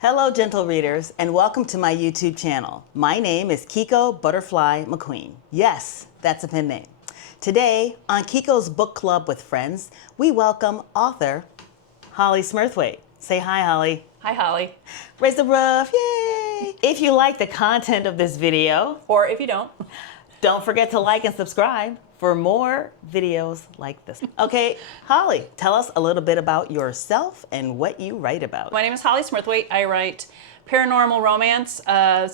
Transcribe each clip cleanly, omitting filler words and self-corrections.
Hello, gentle readers, and welcome to my YouTube channel. My name is Keeko McKween. Yes, that's a pen name. Today, on Keeko's Book Club with Friends, we welcome author Hollie Smurthwaite. Say hi, Hollie. Hi, Hollie. Raise the roof, yay! If you like the content of this video, or if you don't forget to like and subscribe for more videos like this. Okay, Hollie, tell us a little bit about yourself and what you write about. My name is Hollie Smurthwaite. I write paranormal romance.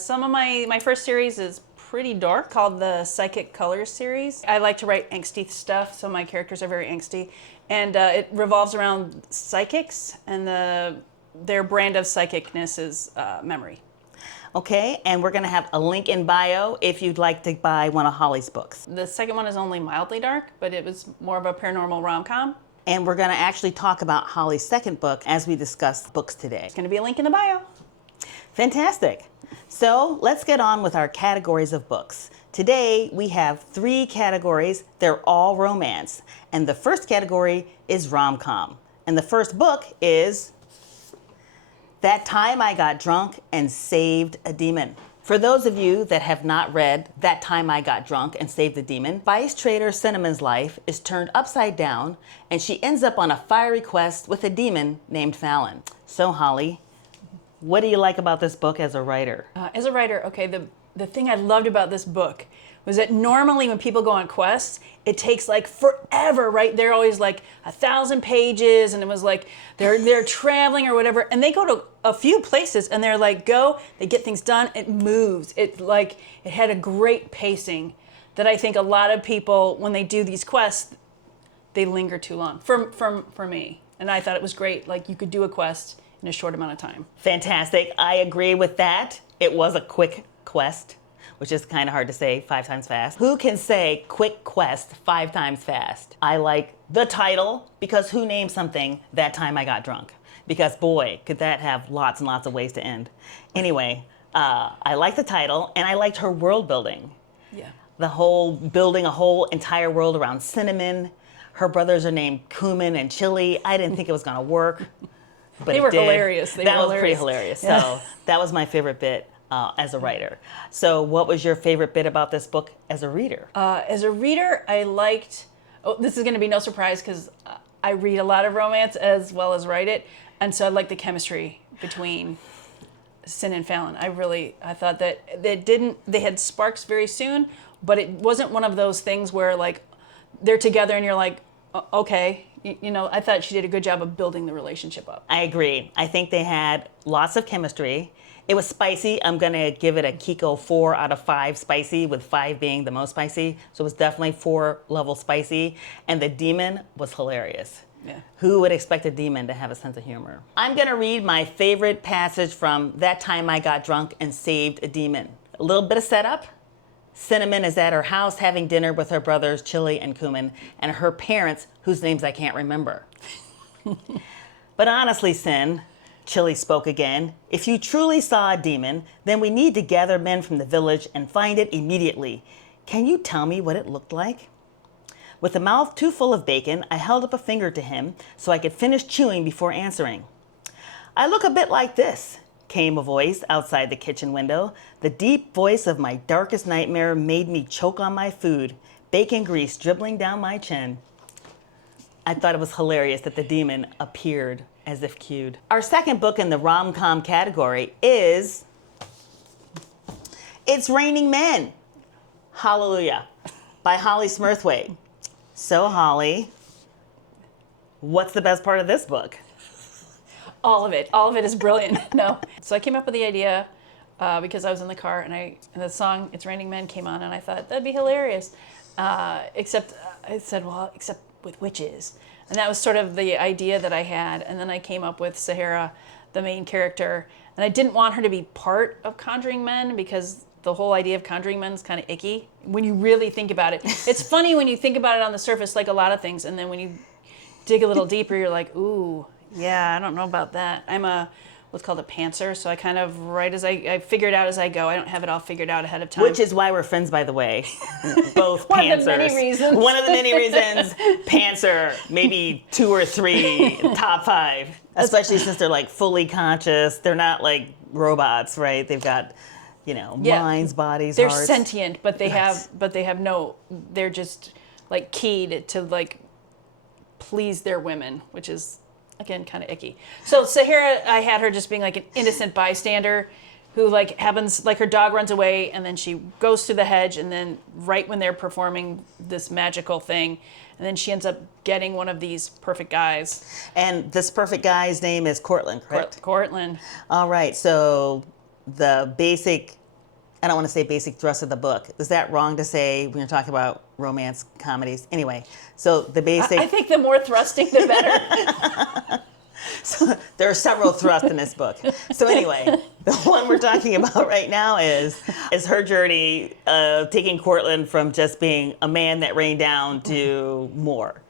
Some of my first series is pretty dark, called the Psychic Colors series. I like to write angsty stuff, so my characters are very angsty. And it revolves around psychics, and their brand of psychicness is memory. Okay, and we're gonna have a link in bio if you'd like to buy one of Hollie's books. The second one is only mildly dark, but it was more of a paranormal rom-com. And we're gonna actually talk about Hollie's second book as we discuss books today. There's gonna be a link in the bio. Fantastic. So let's get on with our categories of books. Today we have 3 categories. They're all romance. And the first category is rom-com. And the first book is That Time I Got Drunk and Saved a Demon. For those of you that have not read That Time I Got Drunk and Saved a Demon, Vice Trader Cinnamon's life is turned upside down and she ends up on a fiery quest with a demon named Fallon. So Hollie, what do you like about this book as a writer? As a writer, okay, the thing I loved about this book was that normally when people go on quests, it takes like forever, right? They're always like 1,000 pages, and it was like they're traveling or whatever, and they go to a few places and they're like, they get things done, it moves. It had a great pacing that I think a lot of people, when they do these quests, they linger too long, for me. And I thought it was great, like you could do a quest in a short amount of time. Fantastic, I agree with that. It was a quick quest, which is kind of hard to say 5 times fast. Who can say quick quest 5 times fast? I like the title, because who named something That Time I Got Drunk? Because boy, could that have lots and lots of ways to end. Anyway, I like the title, and I liked her world building. Yeah. The whole building a whole entire world around cinnamon. Her brothers are named Cumin and Chili. I didn't think it was gonna work, but They were hilarious. That was pretty hilarious. Yeah. So that was my favorite bit. As a writer. So what was your favorite bit about this book as a reader? As a reader, I liked, this is going to be no surprise because I read a lot of romance as well as write it. And so I like the chemistry between Sin and Fallon. I thought that they had sparks very soon, but it wasn't one of those things where like they're together and you're like, okay. I thought she did a good job of building the relationship up. I agree. I think they had lots of chemistry. It was spicy. I'm gonna give it a Keeko 4 out of 5 spicy, with 5 being the most spicy. So it was definitely 4 level spicy. And the demon was hilarious. Yeah. Who would expect a demon to have a sense of humor? I'm gonna read my favorite passage from That Time I Got Drunk and Saved a Demon. A little bit of setup. Cinnamon is at her house having dinner with her brothers, Chili and Cumin, and her parents, whose names I can't remember. But honestly, Sin, Chili spoke again, if you truly saw a demon, then we need to gather men from the village and find it immediately. Can you tell me what it looked like? With a mouth too full of bacon, I held up a finger to him so I could finish chewing before answering. I look a bit like this, came a voice outside the kitchen window. The deep voice of my darkest nightmare made me choke on my food, bacon grease dribbling down my chin. I thought it was hilarious that the demon appeared as if cued. Our second book in the rom-com category is It's Raining Men, Hallelujah, by Hollie Smurthwaite. So Hollie, what's the best part of this book? All of it is brilliant. No. So I came up with the idea because I was in the car and the song It's Raining Men came on and I thought that'd be hilarious. Except I said, well, except with witches. And that was sort of the idea that I had. And then I came up with Sahara, the main character. And I didn't want her to be part of Conjuring Men because the whole idea of Conjuring Men is kind of icky when you really think about it. It's funny when you think about it on the surface, like a lot of things. And then when you dig a little deeper, you're like, ooh, yeah, I don't know about that. I'm a what's called a pantser. So I kind of I figure it out as I go. I don't have it all figured out ahead of time. Which is why we're friends, by the way. Both One pantsers. of the many reasons. One of the many reasons. Pantser, maybe 2 or 3, top 5. Especially since they're like fully conscious. They're not like robots, right? They've got, minds, bodies, they're hearts. sentient, but they have no. They're just like keyed to like please their women, which is again kind of icky. So Sahara, I had her just being like an innocent bystander who like happens, like her dog runs away and then she goes through the hedge, and then right when they're performing this magical thing, and then she ends up getting one of these perfect guys. And this perfect guy's name is Cortland, correct? Cortland. All right, so the basic, I don't want to say basic thrust of the book. Is that wrong to say when you're talking about romance comedies? Anyway, so the basic... I think the more thrusting, the better. So there are several thrusts in this book. So anyway, the one we're talking about right now is her journey of taking Cortland from just being a man that rained down to more.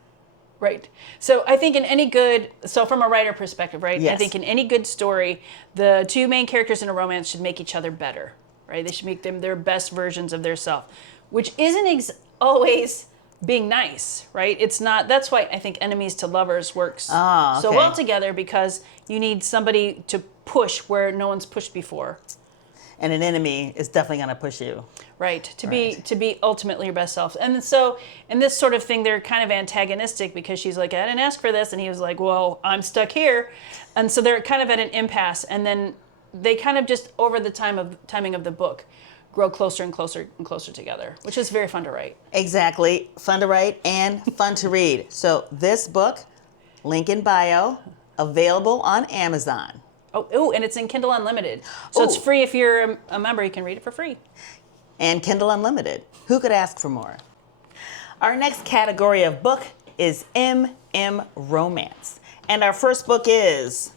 Right. So I think in any good, so from a writer perspective, right? Yes. I think in any good story, the two main characters in a romance should make each other better, right? They should make them their best versions of their self, which isn't always being nice, right? It's not, that's why I think enemies to lovers works so well together, because you need somebody to push where no one's pushed before. And an enemy is definitely going to push you. Right, to be ultimately your best self. And so in this sort of thing, they're kind of antagonistic, because she's like, I didn't ask for this. And he was like, well, I'm stuck here. And so they're kind of at an impasse. And then they kind of just, over the timing of the book, grow closer and closer and closer together, which is very fun to write. Exactly. Fun to write and fun to read. So this book, link in bio, available on Amazon. Oh, and it's in Kindle Unlimited. So it's free. If you're a member, you can read it for free. And Kindle Unlimited. Who could ask for more? Our next category of book is MM Romance. And our first book is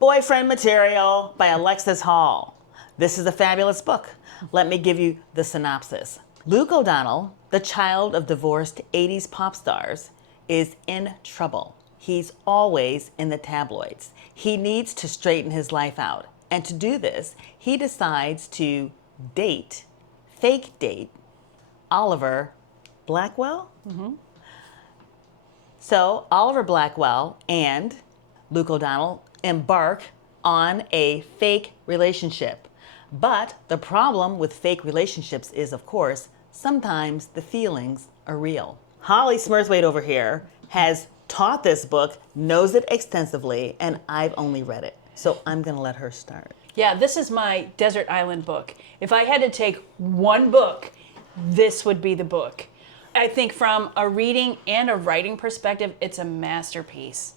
Boyfriend Material by Alexis Hall. This is a fabulous book. Let me give you the synopsis. Luke O'Donnell, the child of divorced 80s pop stars, is in trouble. He's always in the tabloids. He needs to straighten his life out. And to do this, he decides to fake date, Oliver Blackwell? Mm-hmm. So Oliver Blackwell and Luke O'Donnell embark on a fake relationship. But the problem with fake relationships is, of course, sometimes the feelings are real. Hollie Smurthwaite over here has taught this book, knows it extensively, and I've only read it. So I'm going to let her start. Yeah, this is my desert island book. If I had to take one book, this would be the book. I think from a reading and a writing perspective, it's a masterpiece.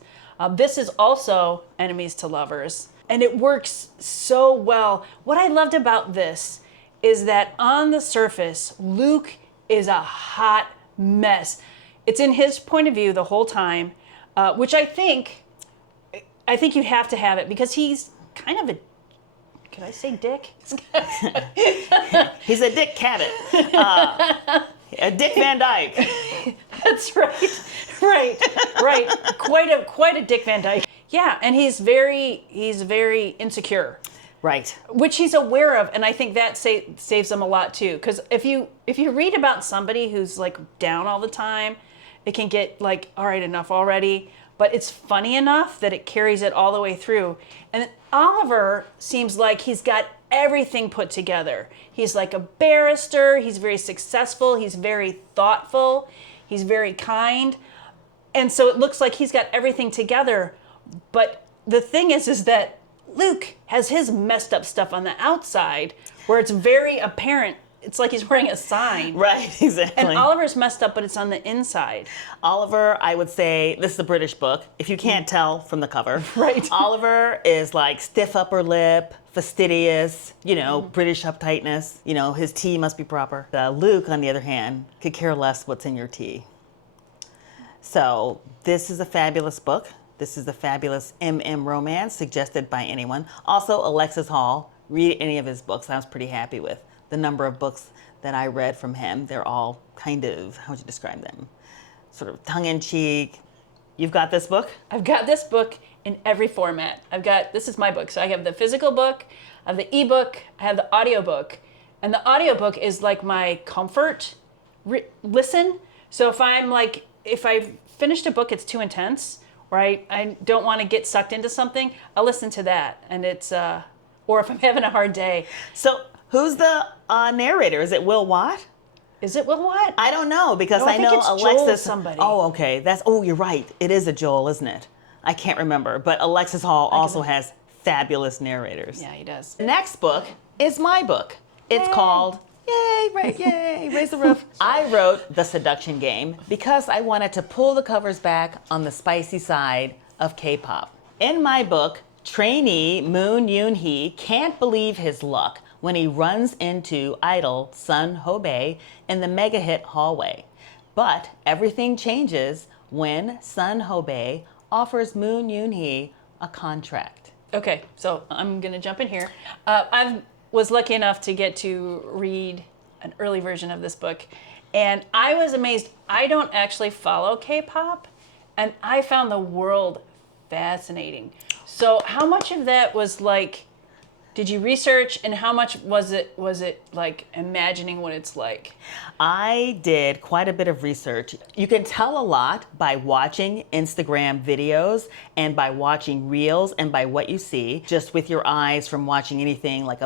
This is also enemies to lovers, and it works so well. What I loved about this is that on the surface, Luke is a hot mess. It's in his point of view the whole time, which I think you have to have it, because he's kind of can I say dick? He's a Dick Cavett. A Dick Van Dyke. That's right. Right. Quite a Dick Van Dyke. Yeah, and he's very insecure. Right. Which he's aware of, and I think that saves him a lot too. Because if you read about somebody who's like down all the time, it can get like, all right, enough already. But it's funny enough that it carries it all the way through. And Oliver seems like he's got everything put together. He's like a barrister. He's very successful. He's very thoughtful. He's very kind. And so it looks like he's got everything together. But the thing is that Luke has his messed up stuff on the outside, where it's very apparent. It's like he's wearing a sign. Right, exactly. And Oliver's messed up, but it's on the inside. Oliver, I would say, this is a British book, if you can't tell from the cover. Right. Oliver is like stiff upper lip, fastidious, British uptightness. His tea must be proper. Luke, on the other hand, could care less what's in your tea. So this is a fabulous book. This is the fabulous MM Romance, suggested by anyone. Also, Alexis Hall. Read any of his books. I was pretty happy with the number of books that I read from him. They're all kind of, how would you describe them? Sort of tongue-in-cheek. You've got this book? I've got this book, in every format. This is my book. So I have the physical book, I have the ebook, I have the audiobook. And the audiobook is like my comfort listen. So if I finished a book, it's too intense, or I don't want to get sucked into something, I'll listen to that. And it's, or if I'm having a hard day. So who's the narrator? Is it Will Watt? Is it Will Watt? I don't know, because No, I I think know it's Alexis. Joel somebody. Oh, okay. You're right. It is a Joel, isn't it? I can't remember. But Alexis Hall also has fabulous narrators. Yeah, he does. The next book is my book. It's called Yay, Raise the Roof. I wrote The Seduction Game because I wanted to pull the covers back on the spicy side of K-pop. In my book, trainee Moon Yoon-hee can't believe his luck when he runs into idol Sun Ho-bae in the mega hit hallway. But everything changes when Sun Ho-bae offers Moon Yoon-hee a contract. Okay, so I'm going to jump in here. I was lucky enough to get to read an early version of this book, and I was amazed. I don't actually follow K-pop, and I found the world fascinating. So how much of that was like, did you research, and how much was it like imagining what it's like? I did quite a bit of research. You can tell a lot by watching Instagram videos and by watching reels and by what you see just with your eyes from watching anything like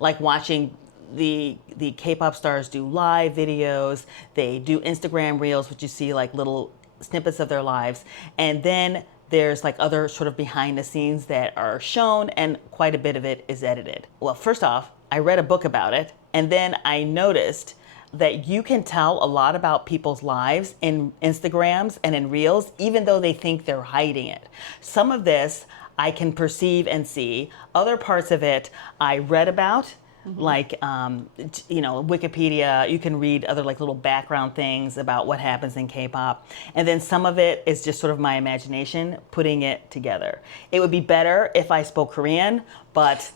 like watching the K-pop stars do live videos. They do Instagram reels, which you see like little snippets of their lives. And then there's like other sort of behind the scenes that are shown, and quite a bit of it is edited. Well, first off, I read a book about it, and then I noticed that you can tell a lot about people's lives in Instagrams and in reels, even though they think they're hiding it. Some of this I can perceive and see. Other parts of it I read about, like, Wikipedia. You can read other like little background things about what happens in K-pop. And then some of it is just sort of my imagination putting it together. It would be better if I spoke Korean, but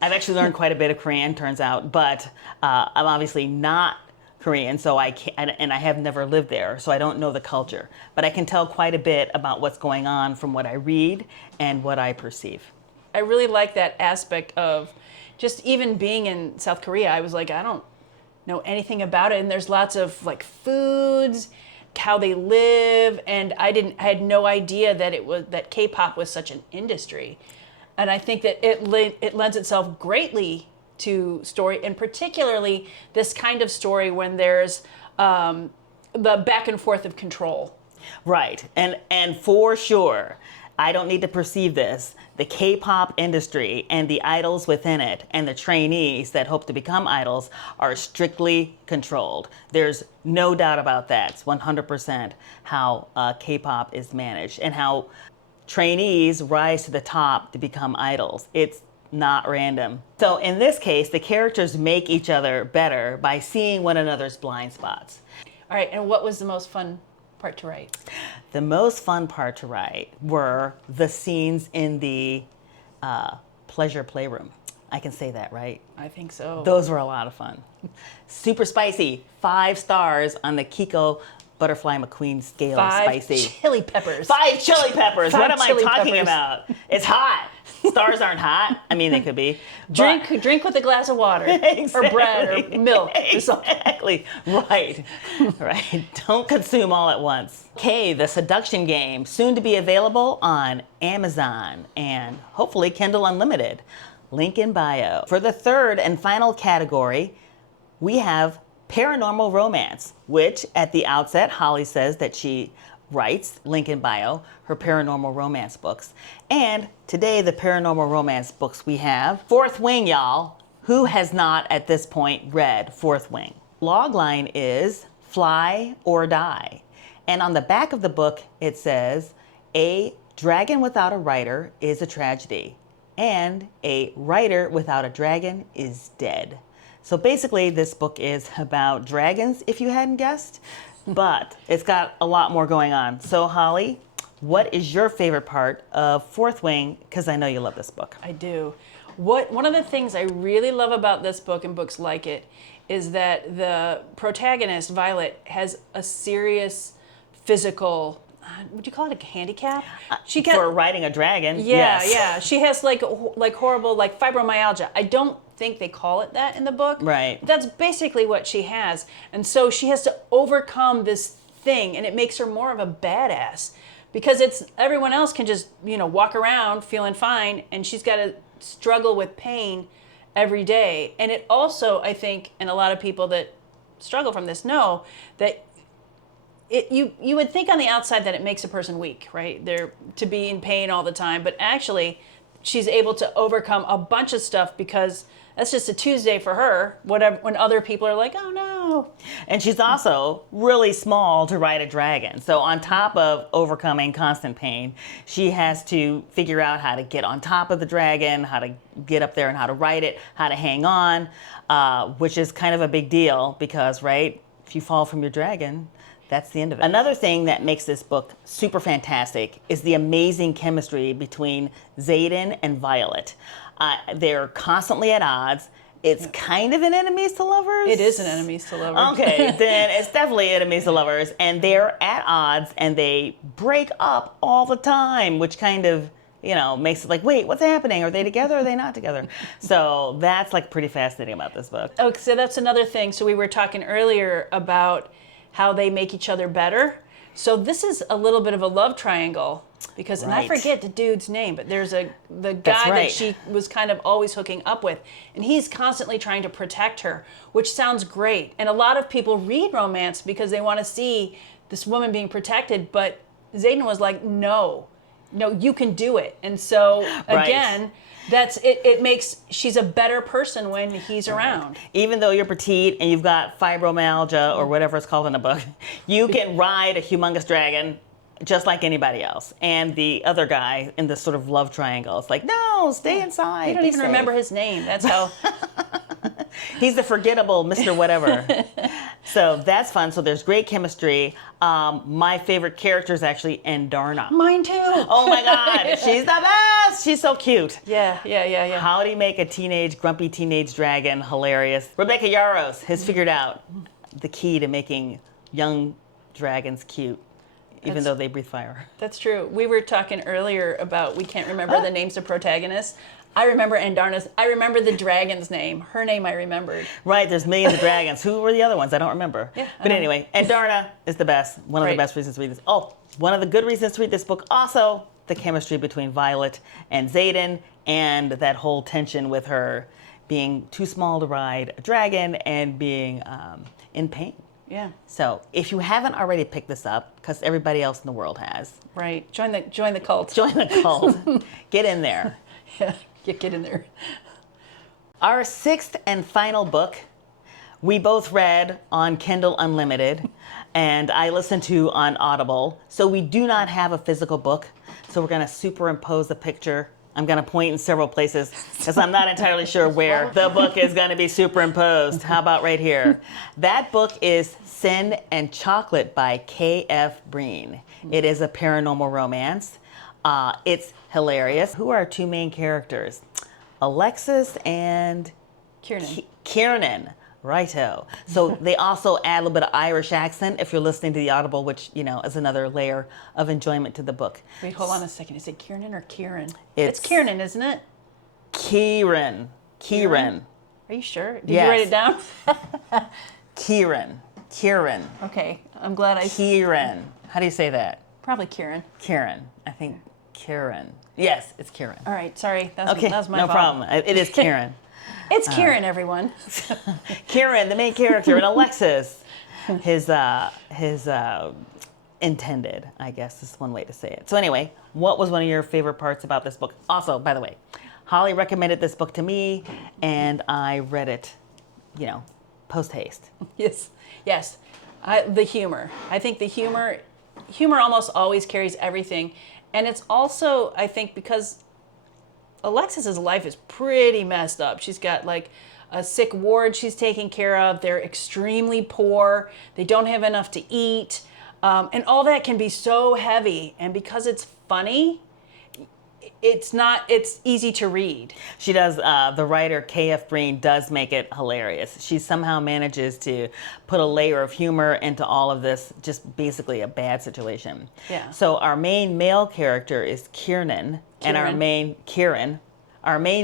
I've actually learned quite a bit of Korean, turns out, but I'm obviously not Korean, so I can't, and I have never lived there, so I don't know the culture. But I can tell quite a bit about what's going on from what I read and what I perceive. I really like that aspect of just even being in South Korea. I was like, I don't know anything about it, and there's lots of like foods, how they live, and I had no idea that K-pop was such an industry. And I think that it lends itself greatly to story, and particularly this kind of story when there's the back and forth of control. Right, and for sure, I don't need to perceive this. The K-pop industry and the idols within it and the trainees that hope to become idols are strictly controlled. There's no doubt about that. It's 100% how K-pop is managed and how trainees rise to the top to become idols. It's not random. So in this case, the characters make each other better by seeing one another's blind spots. All right, and what was the most fun part to write? The most fun part to write were the scenes in the pleasure playroom. I can say that, right? I think so. Those were a lot of fun. Super spicy, 5 stars on the Keeko Butterfly McKween scale of spicy. 5 chili peppers. 5 chili peppers. What am I chili talking peppers. about? It's hot. Stars aren't hot. I mean, they could be. Drink with a glass of water. Exactly. Or bread or milk. Or something. Exactly. Right. Right. Don't consume all at once. Okay, The Seduction Game, soon to be available on Amazon and hopefully Kindle Unlimited. Link in bio. For the third and final category, we have paranormal romance, which at the outset, Hollie says that she writes, link in bio, her paranormal romance books. And today, the paranormal romance books we have, Fourth Wing, y'all. Who has not at this point read Fourth Wing? Logline is Fly or Die. And on the back of the book, it says, a dragon without a writer is a tragedy, and a writer without a dragon is dead. So basically, this book is about dragons, if you hadn't guessed, but it's got a lot more going on. So Hollie, what is your favorite part of Fourth Wing? Because I know you love this book. I do. One of the things I really love about this book and books like it is that the protagonist, Violet, has a serious physical would you call it a handicap? For riding a dragon. Yeah, yes. yeah. She has like horrible like fibromyalgia. I don't think they call it that in the book. Right. That's basically what she has. And so she has to overcome this thing, and it makes her more of a badass because it's everyone else can just, walk around feeling fine, and she's got to struggle with pain every day. And it also, I think, and a lot of people that struggle from this know that you would think on the outside that it makes a person weak, right? They're to be in pain all the time, but actually she's able to overcome a bunch of stuff because that's just a Tuesday for her, whatever, when other people are like, oh no. And she's also really small to ride a dragon. So on top of overcoming constant pain, she has to figure out how to get on top of the dragon, how to get up there and how to ride it, how to hang on, which is kind of a big deal because, right, if you fall from your dragon, that's the end of it. Another thing that makes this book super fantastic is the amazing chemistry between Xaden and Violet. They're constantly at odds. It's kind of an enemies to lovers. It is an enemies to lovers. Okay, then it's definitely enemies to lovers. And they're at odds and they break up all the time, which kind of, makes it like, wait, what's happening? Are they together or are they not together? So that's like pretty fascinating about this book. Oh, so that's another thing. So we were talking earlier about how they make each other better. So this is a little bit of a love triangle because, and I forget the dude's name, but there's the guy that she was kind of always hooking up with, and he's constantly trying to protect her, which sounds great. And a lot of people read romance because they want to see this woman being protected, but Xaden was like, no, you can do it. And so again, that's it. It makes she's a better person when he's around. Even though you're petite and you've got fibromyalgia or whatever it's called in the book, you can ride a humongous dragon just like anybody else. And the other guy in this sort of love triangle is like, no, stay inside. You don't even remember his name. That's how. He's the forgettable Mr. Whatever. So that's fun. So there's great chemistry. My favorite character is actually Endarna. Mine too. Oh my God, she's the best. She's so cute. Yeah. How do you make a grumpy teenage dragon hilarious? Rebecca Yarros has figured out the key to making young dragons cute, even though they breathe fire. That's true. We were talking earlier about we can't remember the names of protagonists. I remember Endarna's. I remember the dragon's name. Her name I remembered. Right, there's millions of dragons. Who were the other ones? I don't remember. Yeah, but anyway, Endarna is the best. One of the best reasons to read this. Oh, one of the good reasons to read this book also, the chemistry between Violet and Xaden and that whole tension with her being too small to ride a dragon and being in pain. Yeah. So if you haven't already picked this up, because everybody else in the world has. Right. Join the cult. Join the cult. Get in there. Yeah. Get in there. Our sixth and final book, we both read on Kindle Unlimited, and I listened to on Audible. So we do not have a physical book. So we're going to superimpose a picture. I'm going to point in several places because I'm not entirely sure where the book is going to be superimposed. How about right here? That book is Sin and Chocolate by K.F. Breen. It is a paranormal romance. It's hilarious. Who are our two main characters? Alexis and Kiernan. Righto. So they also add a little bit of Irish accent if you're listening to the Audible, which, is another layer of enjoyment to the book. Wait, hold on a second. Is it Kiernan or Kieran? It's Kiernan, isn't it? Kieran. Are you sure? Did you write it down? Kieran. Okay, I'm glad Kieran. How do you say that? Probably Kieran. I think Kieran. Yes, it's Kieran. All right, sorry. That was my fault. No problem. It is Kieran. It's Kieran, everyone. Kieran, the main character, and Alexis, his intended, I guess is one way to say it. So anyway, what was one of your favorite parts about this book? Also, by the way, Holly recommended this book to me, and I read it, post haste. Yes. The humor. I think the humor almost always carries everything. And it's also, I think, because Alexis's life is pretty messed up. She's got like a sick ward she's taking care of. They're extremely poor. They don't have enough to eat. And all that can be so heavy. And because it's funny, it's easy to read. She does, the writer K.F. Breene does make it hilarious. She somehow manages to put a layer of humor into all of this, just basically a bad situation. Yeah. So our main male character is Kieran, and our main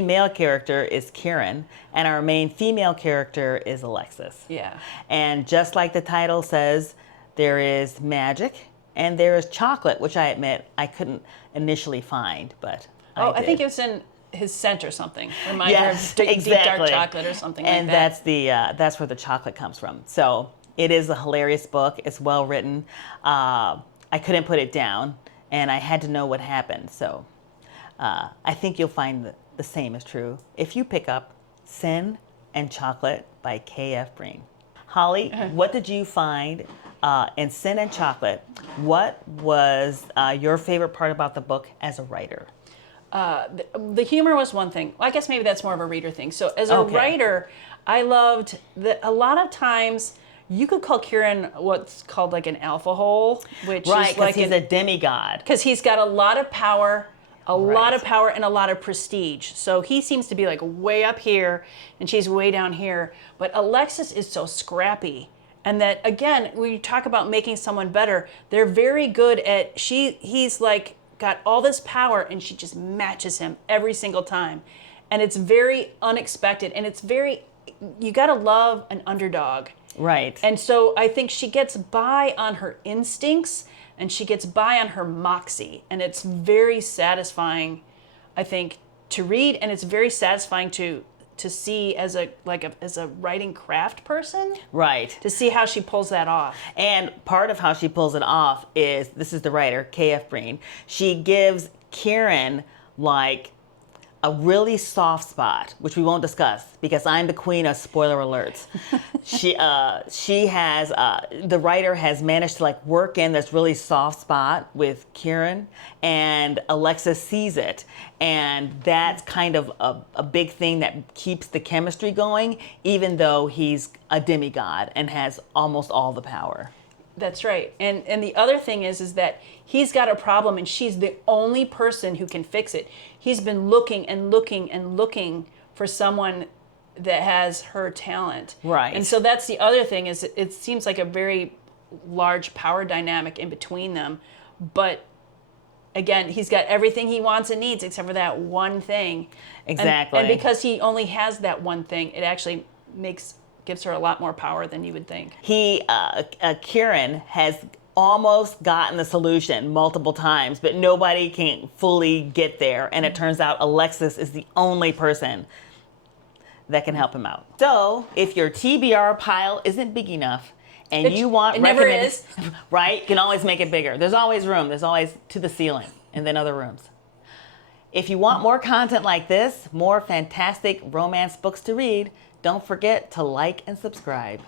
male character is Kieran, and our main female character is Alexis. Yeah. And just like the title says, there is magic and there is chocolate, which I admit I couldn't initially find, but I did. think it was in his scent or something. Reminds her Yes, of deep exactly. dark chocolate or something And like that. that's where the chocolate comes from. So it is a hilarious book. It's well written. I couldn't put it down, and I had to know what happened. So I think you'll find the same is true if you pick up Sin and Chocolate by K.F. Breene. Holly, what did you find in Sin and Chocolate? What was your favorite part about the book as a writer? The humor was one thing. Well, I guess maybe that's more of a reader thing. So as a writer, I loved that a lot of times you could call Kieran what's called like an alpha hole, which Right, is like because he's a demigod. because he's got a lot of power, lot of power and a lot of prestige. So he seems to be like way up here and she's way down here. But Alexis is so scrappy. And that again, when you talk about making someone better, they're very good at he's like got all this power and she just matches him every single time. And it's very unexpected and it's very you gotta love an underdog. Right. And so I think she gets by on her instincts and she gets by on her moxie. And it's very satisfying, I think, to read, and it's very satisfying to see as a writing craft person. Right. To see how she pulls that off. And part of how she pulls it off is, this is the writer, K.F. Breene, she gives Kieran like a really soft spot, which we won't discuss because I'm the queen of spoiler alerts. The writer has managed to like work in this really soft spot with Kieran, and Alexis sees it. And that's kind of a big thing that keeps the chemistry going, even though he's a demigod and has almost all the power. That's right. And the other thing is that he's got a problem and she's the only person who can fix it. He's been looking and looking and looking for someone that has her talent. Right. And so that's the other thing is it seems like a very large power dynamic in between them. But again, he's got everything he wants and needs except for that one thing. Exactly. And because he only has that one thing, it actually gives her a lot more power than you would think. Kieran has almost gotten the solution multiple times, but nobody can fully get there. And it turns out Alexis is the only person that can help him out. So if your TBR pile isn't big enough and you want it never is. Right? You can always make it bigger. There's always room. There's always to the ceiling and then other rooms. If you want more content like this, more fantastic romance books to read, don't forget to like and subscribe.